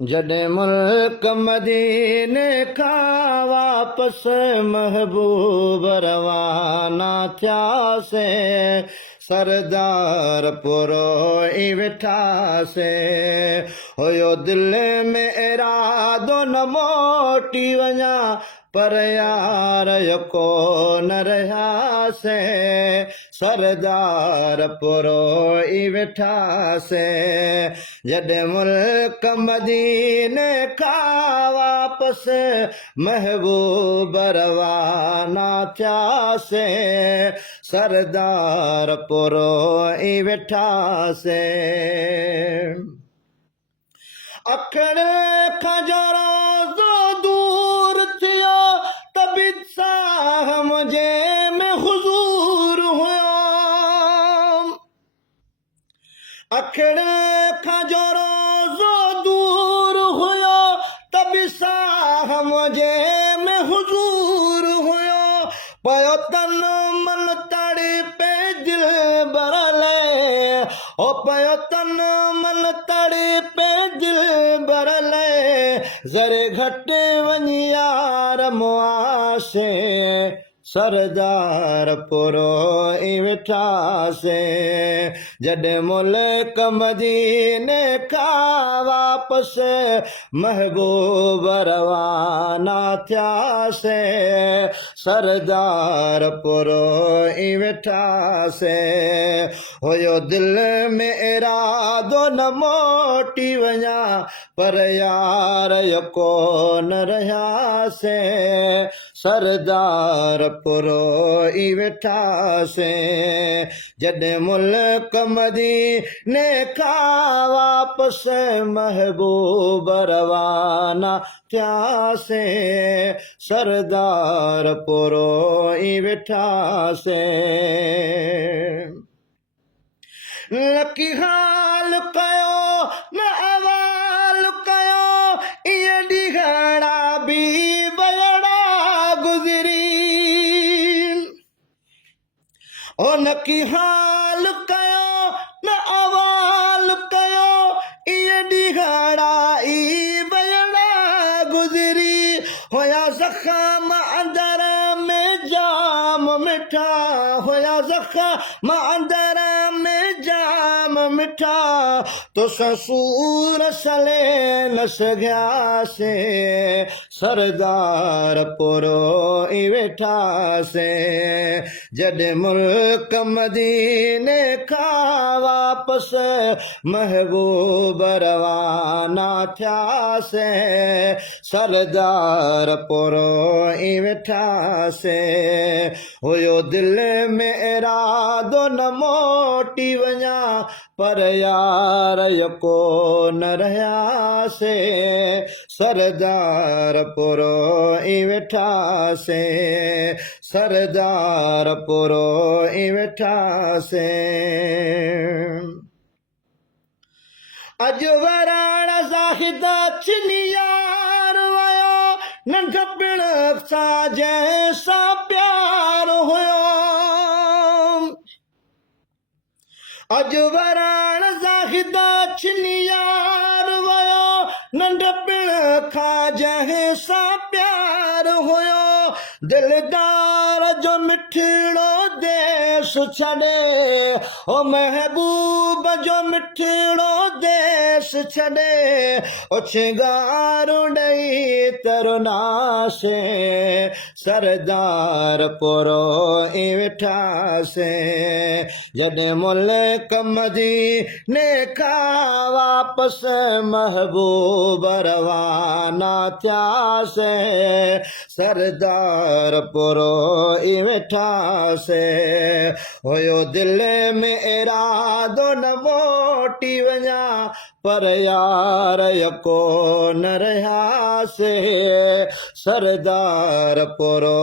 जॾहिं मुल्क मदीने खां वापस महबूब रवाना थियासीं सरदार पुरो ई वेठासीं हुयो दिल में इरादो न मोटी वञा पर यार यको न रहियासीं सरदार पुरो ई वेठासीं जॾहिं मुल्क मदीने खां वापस महबूब रवाना थियासीं सरदार पुरो ई वेठासीं अखड़ खां जो रोज़ो दूर थियो तबियत सां मुंहिंजे में हुज़ूर हुयो अखड़ खां जो रोज़ो दूर हुयो तबियत सां मुंहिंजे में हुज़ूर हुयो पयो तन मन तड़े पे दिल बरले ओ पयो तन मन तड़े पे दिल बरले ज़रे घटे वञी यार मुआसे सरदार पुरो ई वेठासीं जॾहिं मुल्क मदीने खां वापस महबूब रवाना थियासीं सरदार पुरो ई वेठासीं हुयो दिल में इरादो न मोटी वञा पर यार यको न रहियासीं सरदार पुरो ई वेठासीं जॾहिं मुल्क मदीने खां वापस महबूब रवाना थियासीं सरदार पुरो ई वेठासीं लकी हाल कयो न अवाल कयो इहे ॾींहड़ा बि बलड़ा गुज़री ओ नकी हाल कयो न अवाल कयो इहे ॾींहड़ा ई बलड़ा गुज़री हुया ज़ख़म अंदर में जाम मिठा हुया ज़ख़म अंदर में जाम मिठा तो सूर सले न सघियासीं सरदार पुरो ई वेठासीं जॾहिं मुल्क मदीने खां वापस महबूब रवाना थियासीं सरदार पुरो ई वेठासीं हुयो दिल में इरादो न मोटी वञा पर यार यको न रहियासीं सरदार पुरो ई वेठासीं सरदार पुरो ई वेठासीं अॼु वराण ज़ाहिदा चिनियार वयो नंढपिण सां जंहिंसां प्यार हुयो अॼु वराण ज़ाहिदा चिनियार वयो नंढपिण खां जंहिंसां प्यार हुयो दिलदार जो मिठड़ो देश छॾे ओ महबूब जो मिठड़ो देश छॾे ओ छिंगारू ॾेई तरुनासीं सरदार पुरो ई वेठासीं जॾहिं मुल्क मदीने खां वापस महबूब रवाना थियासीं सरदार पुरो ई वेठासीं हुयो दिल में इरादो न मोटी वञा पर यार यको न रहियासीं सरदार पुरो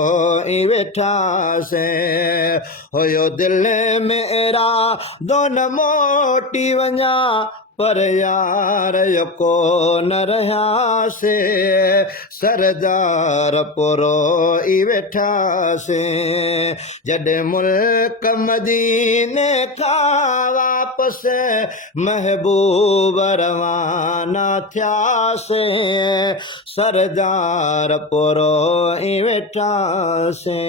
ई वेठासीं हुयो दिल में इरादो न मोटी वञा पर यार यको न रहियासीं सरदार पुरो ई वेठासीं जॾहिं मुल्क मदीने खां वापस महबूब रवाना थियासीं सरदार पुरो ई वेठासीं।